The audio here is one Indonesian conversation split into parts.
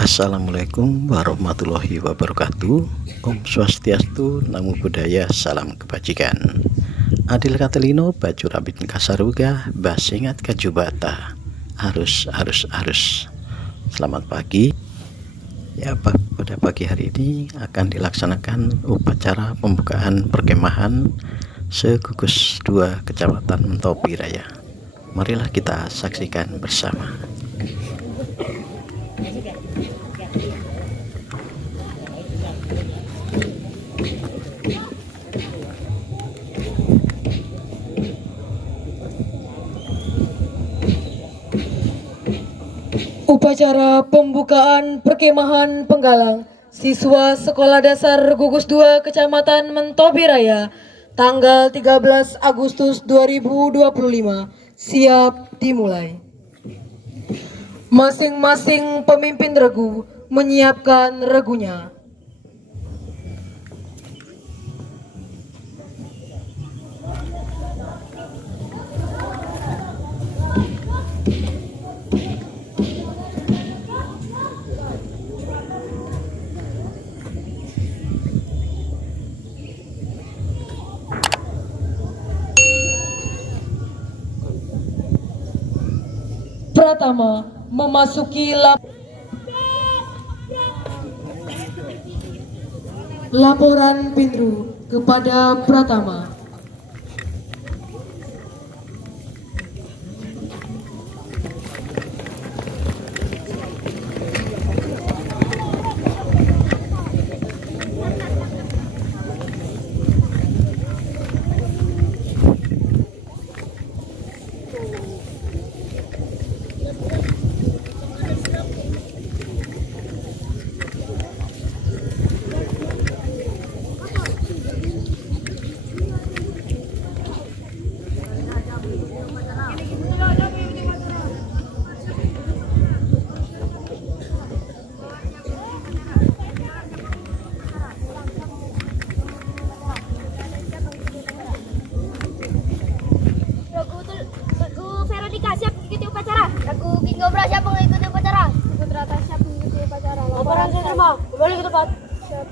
Assalamualaikum warahmatullahi wabarakatuh. Om Swastiastu, Namo Buddhaya, salam kebajikan. Adil Katelino, baju rabit kasaruga, basingat kajubata. Arus. Selamat pagi. Ya, pada pagi hari ini akan dilaksanakan upacara pembukaan perkemahan Segugus 2 Kecamatan Mentopi Raya. Marilah kita saksikan bersama. Upacara pembukaan perkemahan penggalang siswa Sekolah Dasar Gugus 2 Kecamatan Mentopi Raya tanggal 13 Agustus 2025 siap dimulai. Masing-masing pemimpin regu menyiapkan regunya. Pratama memasuki laporan Pindru kepada Pratama. Siap mengikuti upacara. Aku King Cobra siap mengikuti upacara. Putra Tas siap mengikuti upacara. Laporan saya terima. Kembali ke tempat. Siap.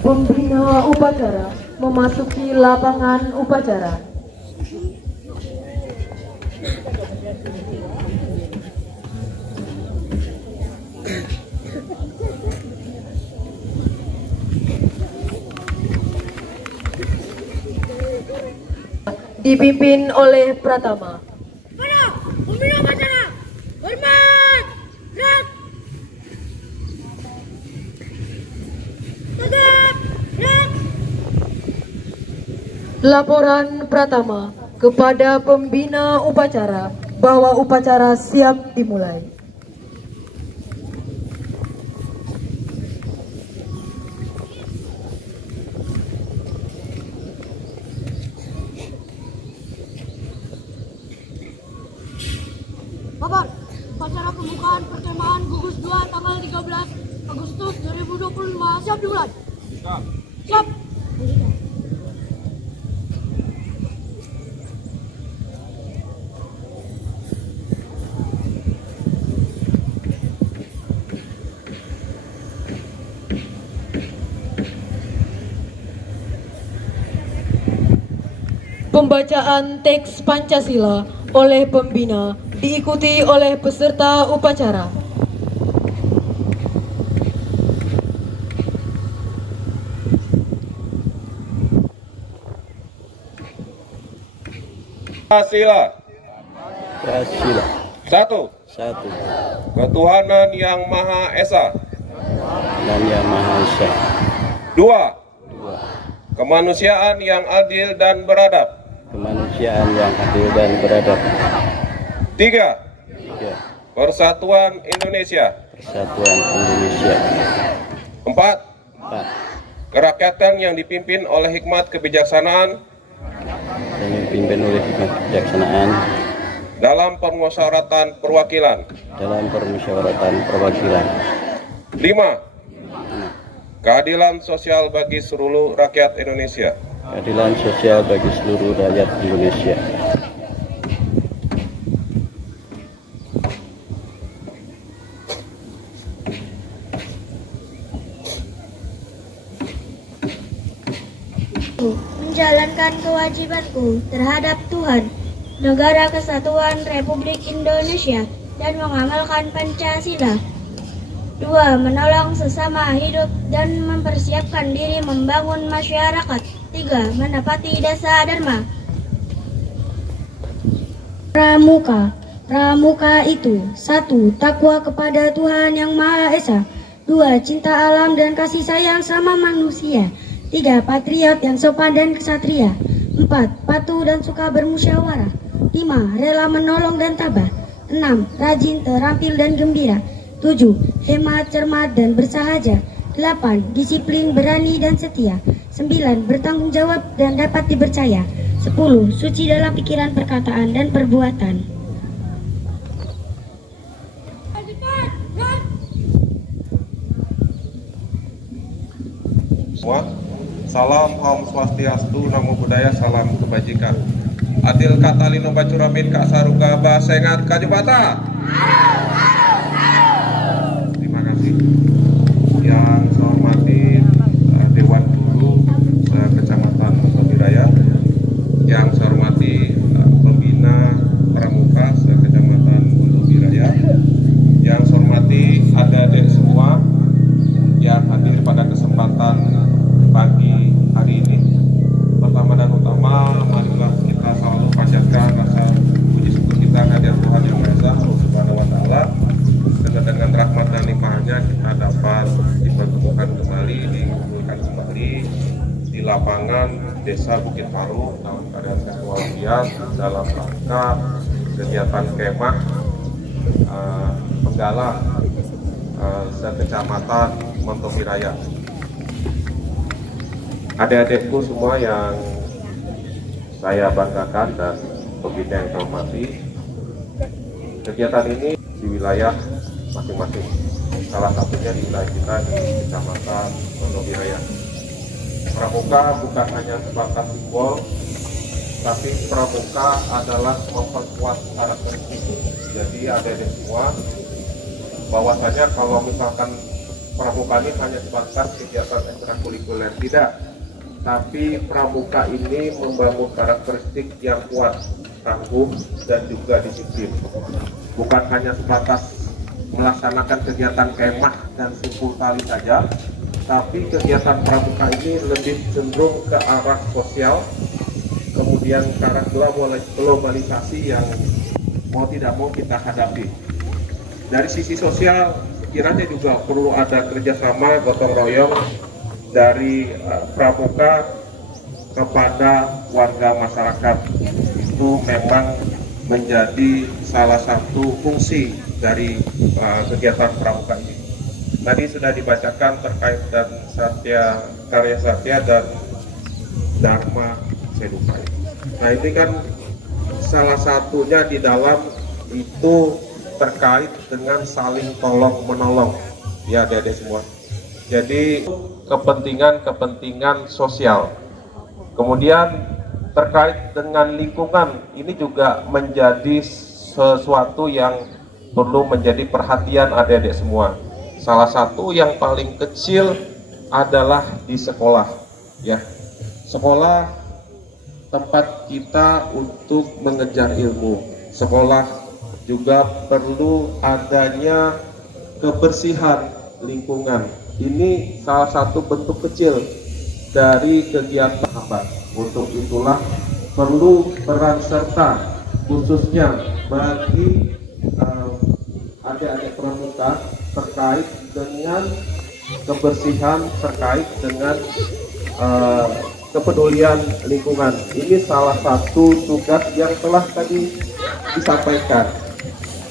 Pembina upacara memasuki lapangan upacara. Dipimpin oleh Pratama. Pada pembina upacara. Hormat. Gerak. Tegap. Gerak. Laporan Pratama kepada pembina upacara bahwa upacara siap dimulai. Bapak, upacara pembukaan perkemahan Gugus 2 tanggal 13 Agustus 2025 siap dimulai. Siap. Pembacaan teks Pancasila oleh pembina diikuti oleh peserta upacara. Pancasila. Satu. Ketuhanan Yang Maha Esa. Dan Yang Maha Esa. Dua. Kemanusiaan yang adil dan beradab. Kemanusiaan yang adil dan beradab. Tiga. Persatuan Indonesia. Empat. Kerakyatan yang dipimpin oleh hikmat kebijaksanaan dalam permusyawaratan perwakilan. 5. keadilan sosial bagi seluruh rakyat Indonesia. Keadilan sosial bagi seluruh rakyat Indonesia. Menjalankan kewajibanku terhadap Tuhan, Negara Kesatuan Republik Indonesia, dan mengamalkan Pancasila. 2. Menolong sesama hidup dan mempersiapkan diri membangun masyarakat. 3. Menepati dasa dharma. Pramuka. Pramuka itu 1. Takwa kepada Tuhan Yang Maha Esa. 2. Cinta alam dan kasih sayang sama manusia. 3. Patriot yang sopan dan kesatria. 4. Patuh dan suka bermusyawarah. 5. Rela menolong dan tabah. 6. Rajin, terampil dan gembira. 7. Hemat, cermat dan bersahaja. 8. Disiplin, berani dan setia. 9. Bertanggung jawab dan dapat dipercaya. 10. Suci dalam pikiran, perkataan dan perbuatan. Semua, salam Om Swastiastu, Namo Buddhaya, salam kebajikan. Adil Katalino Bacuramin Kak Saruga Basengat Kajubata. Terima kasih. Yang saya hormati Dewan Guru Kecamatan Tobiraya, yang saya hormati Pembina Pramuka Kecamatan Tobiraya, yang saya hormati adik-adik semua yang hadir pada kesempatan pagi hari ini. Pertama dan utama, marilah kita selalu panjatkan rasa puji syukur kita kehadirat Tuhan Yang Maha Esa, Allah Subhanahu wa Ta'ala, dengan rahmat dan limpahnya kita dapat dipertemukan kembali, dikumpulkan kembali di lapangan Desa Bukit Paru dalam keadaan sehat walafiat dalam rangka kegiatan kemah penggalang sekecamatan Montobiraya. Adik-adikku semua yang saya banggakan dan pembina yang saya hormati, kegiatan ini di wilayah masing-masing. Salah satunya di wilayah kita di Kecamatan Montobiraya. Pramuka bukan hanya sebatas simbol, tapi pramuka adalah memperkuat karakteristik. Jadi adik-adik semua, bahwasanya kalau misalkan pramuka ini hanya sebatas kegiatan ekstrakurikuler, tidak. Tapi pramuka ini membangun karakteristik yang kuat, tangguh, dan juga disiplin. Bukan hanya sebatas melaksanakan kegiatan kemah dan simpul tali saja, tapi kegiatan pramuka ini lebih cenderung ke arah sosial, kemudian ke arah globalisasi yang mau tidak mau kita hadapi. Dari sisi sosial, kiranya juga perlu ada kerjasama gotong royong dari pramuka kepada warga masyarakat. Itu memang menjadi salah satu fungsi dari kegiatan pramuka ini. Tadi sudah dibacakan terkait dan karya satya dan dharma sedukai. Nah, ini kan salah satunya di dalam itu terkait dengan saling tolong menolong, ya adik-adik semua. Jadi kepentingan sosial. Kemudian terkait dengan lingkungan, ini juga menjadi sesuatu yang perlu menjadi perhatian adik-adik semua. Salah satu yang paling kecil adalah di sekolah, ya. Sekolah tempat kita untuk mengejar ilmu. Sekolah juga perlu adanya kebersihan lingkungan. Ini salah satu bentuk kecil dari kegiatan sahabat. Untuk itulah perlu peran serta khususnya bagi adik-adik pramuka terkait dengan kebersihan, terkait dengan kepedulian lingkungan. Ini salah satu tugas yang telah tadi disampaikan.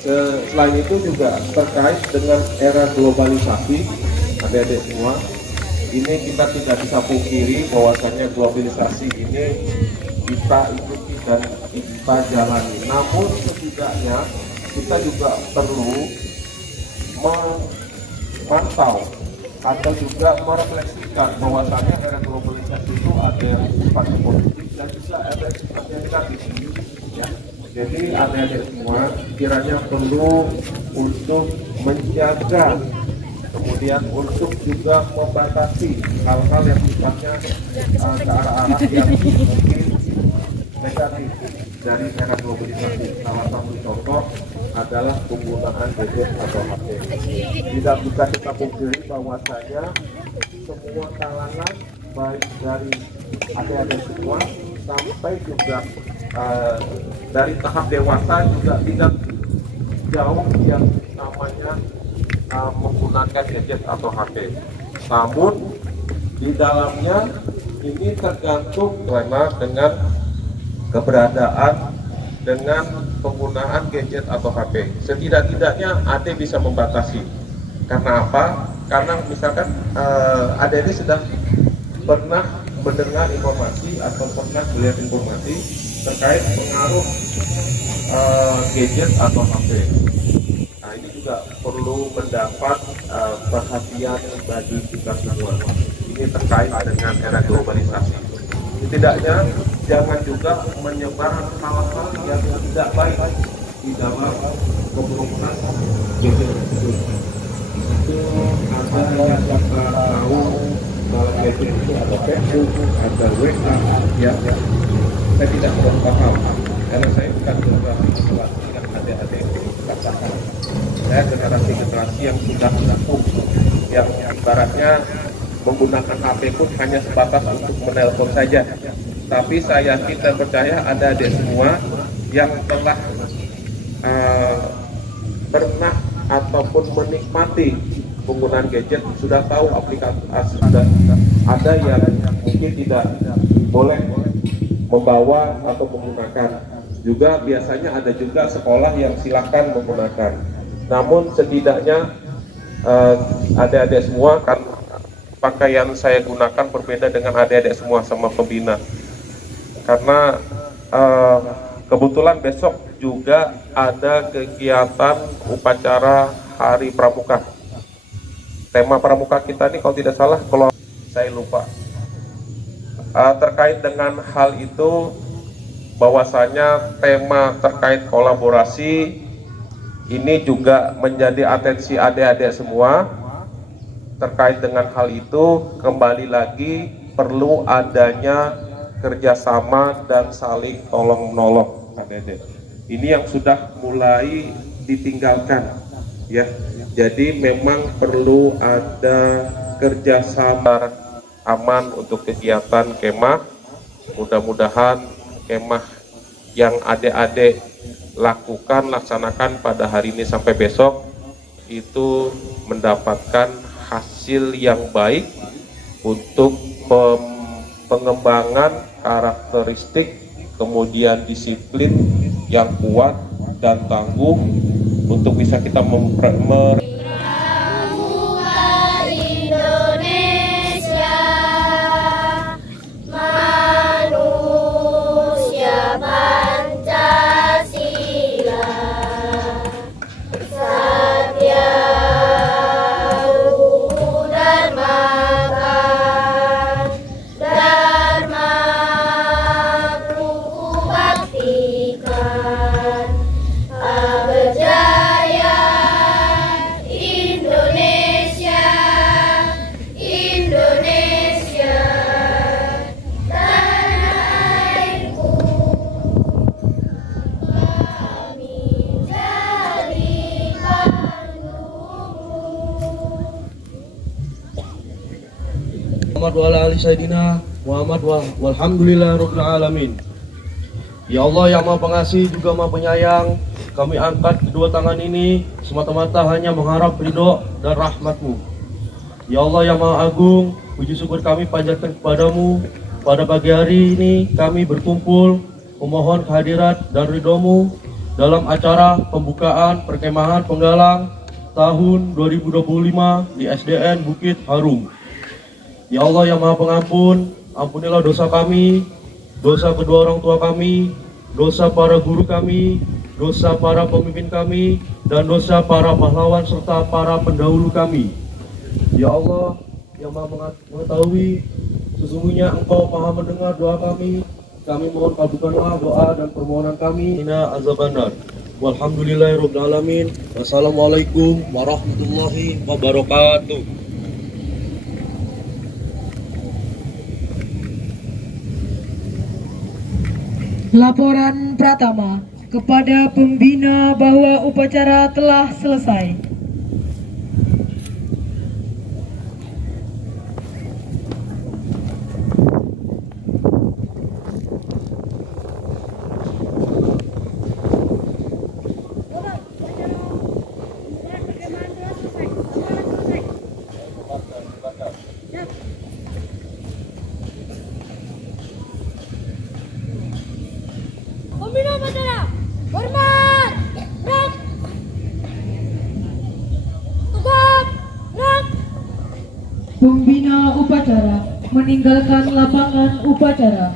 Selain itu juga terkait dengan era globalisasi, adik-adik semua, ini kita tidak bisa pungkiri bahwasanya globalisasi ini kita ikuti dan kita jalani. Namun setidaknya kita juga perlu memantau atau juga merefleksikan bahwasannya era globalisasi itu ada yang sifatnya positif dan juga ada yang sifatnya negatif. Ya. Jadi adik-adik semua kiranya perlu untuk menjaga, kemudian untuk juga membatasi hal-hal yang sifatnya ke arah-arah yang mungkin negatif dari era globalisasi. Salah satu contoh adalah penggunaan gadget atau HP. Tidak bisa kita pungkiri bahwasanya semua kalangan, baik dari adik-adik semua sampai juga dari tahap dewasa juga tidak jauh yang namanya menggunakan gadget atau HP. Namun di dalamnya ini tergantung karena dengan keberadaan dengan penggunaan gadget atau HP. Setidak-tidaknya Ade bisa membatasi. Karena apa? Karena misalkan Ade ini sedang pernah mendengar informasi atau pernah melihat informasi terkait pengaruh gadget atau HP. Nah, ini juga perlu mendapat perhatian bagi kita semua. Ini terkait dengan era globalisasi. Setidaknya jangan juga menyebar hal-hal yang tidak baik di dalam penggunaan gadget tersebut. Itu ada yang kita tahu dalam gadget itu ada Facebook, ada WA, ya. Saya tidak terlalu paham karena saya bukan generasi yang adik-adik katakan. Saya generasi yang sudah menampung, yang ibaratnya menggunakan HP pun hanya sebatas untuk menelpon saja. Tapi saya yakin dan percaya ada adik semua yang telah pernah ataupun menikmati penggunaan gadget, sudah tahu aplikasi, sudah ada yang mungkin tidak boleh membawa atau menggunakan. Juga biasanya ada juga sekolah yang silakan menggunakan. Namun setidaknya adik-adik semua kan pakaian saya gunakan berbeda dengan adik-adik semua sama pembina. Karena kebetulan besok juga ada kegiatan upacara Hari Pramuka. Tema Pramuka kita ini kalau tidak salah, kalau saya lupa. Terkait dengan hal itu, bahwasanya tema terkait kolaborasi ini juga menjadi atensi adik-adik semua. Terkait dengan hal itu, kembali lagi perlu adanya kerjasama dan saling tolong-menolong adik-adik. Ini yang sudah mulai ditinggalkan, ya. Jadi memang perlu ada kerjasama aman untuk kegiatan kemah. Mudah-mudahan kemah yang adik-adik laksanakan pada hari ini sampai besok itu mendapatkan hasil yang baik untuk pengembangan karakteristik, kemudian disiplin yang kuat dan tangguh untuk bisa kita Muhammad wa ala ali Sayyidina Muhammad walhamdulillah rabbil alamin. Ya Allah yang Maha Pengasih juga Maha Penyayang, kami angkat kedua tangan ini semata-mata hanya mengharap ridho dan rahmat-Mu. Ya Allah yang Maha Agung, puji syukur kami panjatkan kepadamu. Pada pagi hari ini kami berkumpul memohon kehadirat dan ridho-Mu dalam acara pembukaan perkemahan penggalang tahun 2025 di SDN Bukit Harum. Ya Allah yang Maha Pengampun, ampunilah dosa kami, dosa kedua orang tua kami, dosa para guru kami, dosa para pemimpin kami, dan dosa para pahlawan serta para pendahulu kami. Ya Allah yang Maha mengetahui, sesungguhnya Engkau Maha mendengar doa kami. Kami mohon kabulkanlah doa dan permohonan kami. Inna azabannar. Walhamdulillahirabbil alamin. Wassalamualaikum warahmatullahi wabarakatuh. Laporan Pratama kepada pembina bahwa upacara telah selesai. Pembina upacara, hormat, gerak, tegap, gerak. Pembina upacara meninggalkan lapangan upacara.